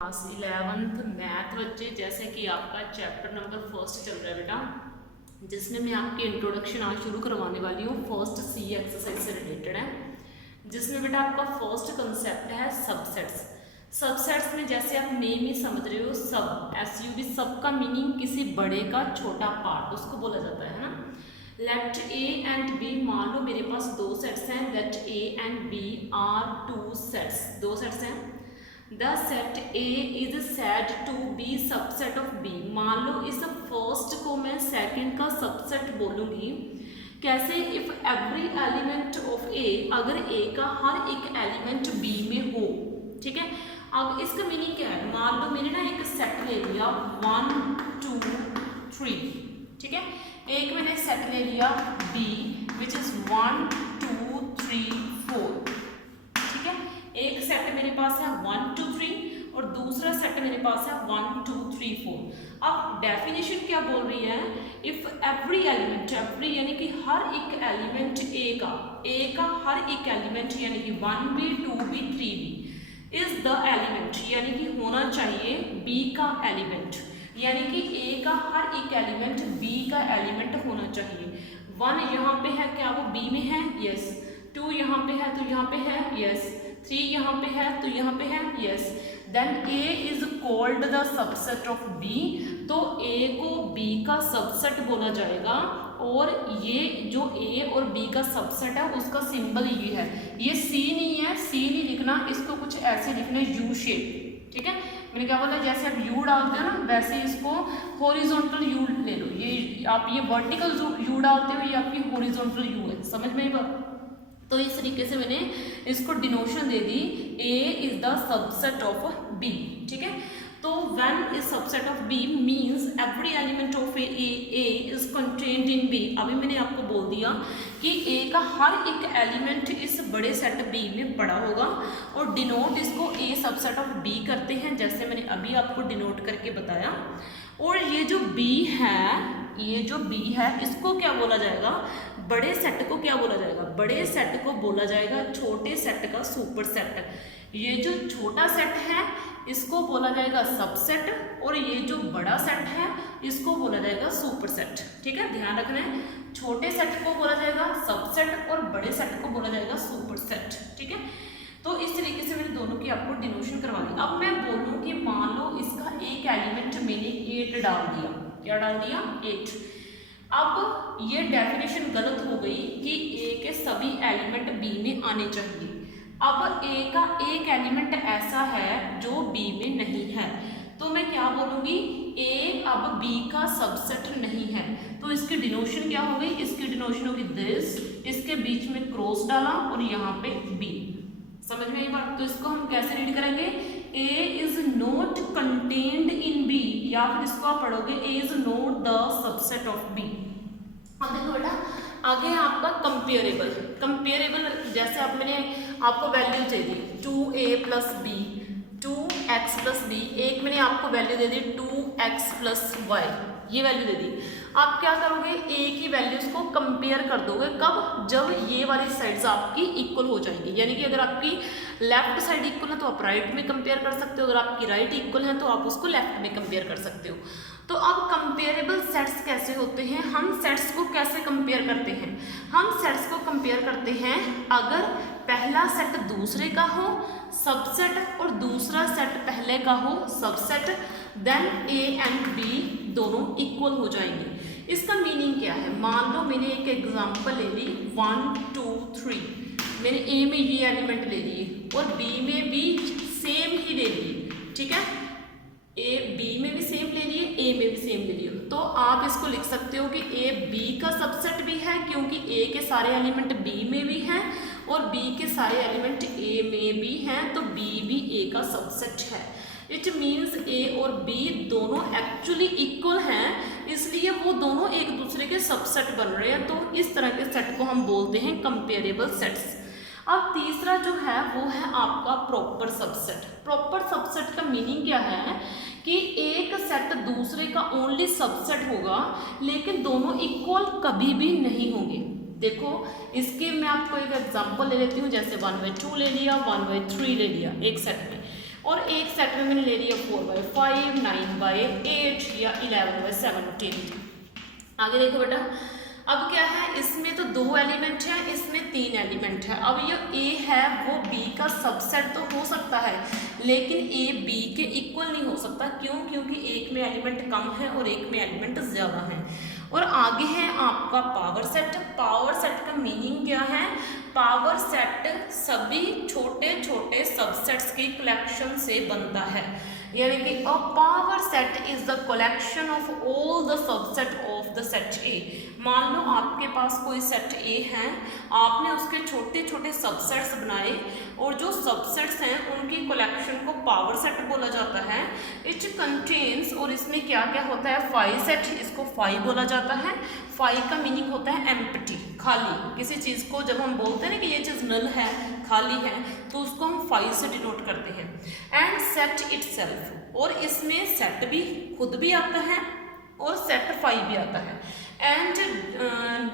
Class 11th math बच्चे, जैसे कि आपका चैप्टर नंबर फर्स्ट चल रहा है बेटा, जिसमें मैं आपकी इंट्रोडक्शन आज शुरू करवाने वाली हूँ। फर्स्ट सी एक्सरसाइज से रिलेटेड है, जिसमें बेटा आपका फर्स्ट कंसेप्ट है सबसेट्स। सबसेट्स में जैसे आप नेम ही समझ रहे हो, सब SUB, सब का मीनिंग किसी बड़े का छोटा पार्ट उसको बोला जाता है ना। लेट A एंड B, मान लो मेरे पास दो सेट्स हैं। Let A and B are two sets, दो सेट्स हैं। The set A is said to be subset of B। मान लो इस फर्स्ट को मैं सेकंड का सबसेट बोलूंगी। कैसे? If every element of A, अगर A का हर एक एलिमेंट B में हो, ठीक है। अब इसका मीनिंग क्या है? मान लो मैंने ना एक सेट ले लिया 1 2 3, ठीक है। एक मैंने सेट ले लिया B विच इज 1 2 3 4, ठीक है। एक सेट मेरे पास है 1 2 3 और दूसरा सेट मेरे पास है 1 2 3 4। अब डेफिनेशन क्या बोल रही है? इफ एवरी एलिमेंट, एवरी यानी कि हर एक एलिमेंट A का हर एक एलिमेंट यानी कि 1B 2B 3B is the element, यानी कि होना चाहिए B का एलिमेंट, यानी कि A का हर एक एलिमेंट B का एलिमेंट होना चाहिए। 1 यहाँ पे है, क्या वो B में है? यस। 2 यहाँ पे है तो यहाँ पे है, यस। 3 यहाँ पे है तो यहाँ पे है, yes. Then A is called the subset of B, तो A को B का सबसेट बोला जाएगा। और ये जो A और B का सबसेट है उसका सिंबल ये है, ये C नहीं है, C नहीं लिखना, इसको कुछ ऐसे लिखना है U शेप, ठीक है। मैंने क्या बोला, जैसे आप U डालते हो ना, वैसे इसको हॉरिजॉन्टल U ले लो। ये आप ये वर्टिकल U डालते हो, ये आपकी हॉरिजॉन्टल U है, समझ में आई बात? तो इस तरीके से मैंने इसको डिनोशन दे दी, A is the subset of B, ठीक है। तो when is subset of B means every element of A is contained in B। अभी मैंने आपको बोल दिया कि A का हर एक एलिमेंट इस बड़े सेट B में पड़ा होगा, और डिनोट इसको A सबसेट ऑफ B करते हैं, जैसे मैंने अभी आपको डिनोट करके बताया। और ये जो B है, ये जो B है, इसको क्या बोला जाएगा? बड़े सेट को क्या बोला जाएगा? बड़े सेट को बोला जाएगा छोटे सेट का सुपर सेट। ये जो छोटा सेट है इसको बोला जाएगा सबसेट, और ये जो बड़ा सेट है इसको बोला जाएगा सुपर सेट, ठीक है। ध्यान रखना है, छोटे सेट को बोला जाएगा सबसेट और बड़े सेट को बोला जाएगा सुपर सेट, ठीक है। तो इस तरीके से मैंने दोनों की आपको डिनोशन करवानी। अब मैं बोलूँ कि मान लो इसका एक एलिमेंट मैंने 8 डाल दिया, क्या डाल दिया? 8। अब ये डेफिनेशन गलत हो गई कि A के सभी एलिमेंट B में आने चाहिए। अब A का एक एलिमेंट ऐसा है जो B में नहीं है, तो मैं क्या बोलूँगी? A अब B का सबसेट नहीं है, तो इसकी डिनोशन क्या हो गई? इसकी डिनोशन होगी दिस, इसके बीच में क्रॉस डाला और यहाँ पे B। समझ में आई बात? तो इसको हम कैसे रीड करेंगे? A is not contained in B, या फिर इसको आप पढ़ोगे A is not the subset of B। अब देखो बेटा, आगे आपका कंपेरेबल। कंपेरेबल जैसे आप मैंने आपको वैल्यू दे दी 2A plus B, 2x plus B, एक मैंने आपको वैल्यू दे दी 2x प्लस y, ये वैल्यू दे दी। आप क्या करोगे? A की वैल्यूज को कंपेयर कर दोगे, कब? जब ये वाली साइड्स आपकी इक्वल हो जाएंगी, यानी कि अगर आपकी लेफ्ट साइड इक्वल है तो आप राइट में कंपेयर कर सकते हो, अगर आपकी राइट इक्वल है तो आप उसको लेफ्ट में कंपेयर कर सकते हो। तो अब कंपेरेबल सेट्स कैसे होते हैं? हम सेट्स को कैसे कंपेयर करते हैं? हम सेट्स को कंपेयर करते हैं अगर पहला सेट दूसरे का हो सबसेट, और दूसरा सेट पहले का हो subset, then A and B दोनों इक्वल हो जाएंगे। इसका मीनिंग क्या है? मान लो मैंने एक एग्जांपल ले ली 1 2 3, मैंने A में ये एलिमेंट ले लिए और B में भी सेम ही ले लिए, ठीक है। B में भी सेम ले लिए, A में भी सेम ले लिए, तो आप इसको लिख सकते हो कि A B का सबसेट भी है, क्योंकि A के सारे एलिमेंट B में भी हैं और B के सारे एलिमेंट A में भी हैं, तो B भी A का सबसेट है। इट मीन्स A और B दोनों एक्चुअली इक्वल हैं, इसलिए वो दोनों एक दूसरे के सबसेट बन रहे हैं। तो इस तरह के सेट को हम बोलते हैं कंपेरेबल सेट्स। अब तीसरा जो है वो है आपका प्रॉपर सबसेट। प्रॉपर सबसेट का मीनिंग क्या है कि एक सेट दूसरे का ओनली सबसेट होगा, लेकिन दोनों इक्वल कभी भी नहीं होंगे। देखो, इसके मैं आपको एक एग्जांपल ले लेती हूँ, जैसे 1/2 ले लिया, 1/3 ले लिया एक सेट में। और एक सेट में मैंने ले लिया 4/5, 9/8 या 11/17। आगे देखो बेटा, अब क्या है, इसमें तो 2 एलिमेंट है, इसमें 3 एलिमेंट है। अब ये ए है वो बी का सबसेट तो हो सकता है, लेकिन ए बी के इक्वल नहीं हो सकता। क्यों? क्योंकि एक में एलिमेंट कम है और एक में एलिमेंट ज़्यादा है। और आगे है आपका पावर सेट। पावर सेट का मीनिंग क्या है? पावर सेट सभी छोटे छोटे सबसेट्स की कलेक्शन से बनता है, यानी कि a power set is the collection of all the subset of the set ए। मान लो आपके पास कोई सेट ए है, आपने उसके छोटे छोटे सबसेट्स बनाए और जो सबसेट्स हैं उनकी कलेक्शन को पावर सेट बोला जाता है। इट कंटेन्स, और इसमें क्या क्या होता है, फाइव सेट, इसको फाइव बोला जाता है। फाइव का मीनिंग होता है एम्प्टी, खाली। किसी चीज़ को जब हम बोलते हैं ना कि ये चीज़ नल है, खाली है, तो उसको हम फाइव से डिनोट करते हैं। एंड सेट इटसेल्फ, और इसमें सेट भी खुद भी आता है और सेट फाइव भी आता है। एंड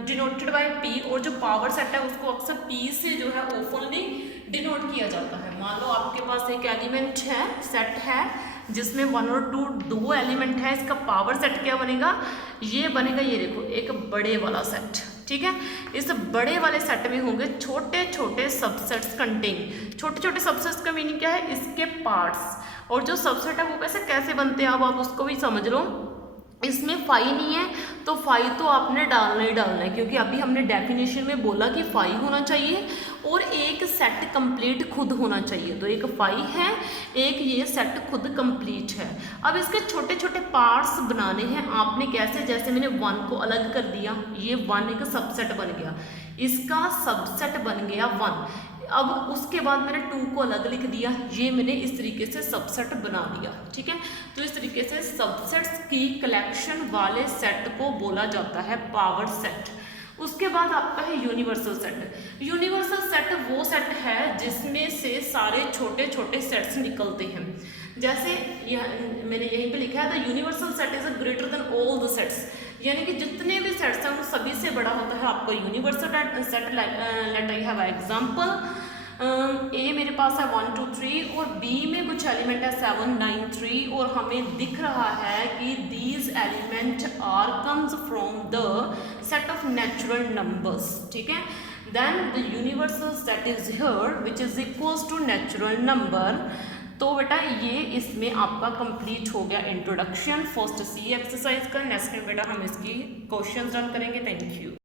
डिनोटेड बाय पी, और जो पावर सेट है उसको अक्सर पी से जो है ओपनली डिनोट किया जाता है। मान लो आपके पास एक एलिमेंट है, सेट है जिसमें 1 और 2 एलिमेंट है, इसका पावर सेट क्या बनेगा? ये बनेगा, ये देखो, एक बड़े वाला सेट। ठीक है, इस बड़े वाले सेट में होंगे छोटे छोटे सबसेट्स कंटेन। छोटे छोटे सबसेट्स का मीनिंग क्या है? इसके पार्ट्स। और जो सबसेट है वो कैसे बनते हैं, अब आप उसको भी समझ लो। इसमें फाइव नहीं है तो फाइव तो आपने डालना ही डालना है, क्योंकि अभी हमने डेफिनेशन में बोला कि फाइव होना चाहिए और एक सेट कंप्लीट खुद होना चाहिए। तो एक फाइव है, एक ये सेट खुद कंप्लीट है। अब इसके छोटे छोटे पार्ट्स बनाने हैं आपने। कैसे? जैसे मैंने 1 को अलग कर दिया, ये 1 एक सबसेट बन गया, इसका सबसेट बन गया 1। अब उसके बाद मैंने 2 को अलग लिख दिया, ये मैंने इस तरीके से सबसेट बना दिया। ठीक है, तो इस तरीके से सबसेट्स की कलेक्शन वाले सेट को बोला जाता है पावर सेट। उसके बाद आपका है यूनिवर्सल सेट। यूनिवर्सल सेट वो सेट है जिसमें से सारे छोटे छोटे सेट्स निकलते हैं। जैसे मैंने यहीं पे लिखा है, the universal set is greater than all the sets, यानी कि जितने भी सेट्स हैं वो सभी से बड़ा होता है आपका universal set. Let I have example, a मेरे पास है 1 2 3 और बी में कुछ एलिमेंट है 7 9 3, और हमें दिख रहा है कि these element are comes from the set of natural numbers. ठीक है, then the universal set is here which is equals to natural number. तो बेटा ये इसमें आपका कंप्लीट हो गया इंट्रोडक्शन फर्स्ट सी एक्सरसाइज का। नेक्स्ट में बेटा हम इसकी क्वेश्चंस रन करेंगे। Thank you.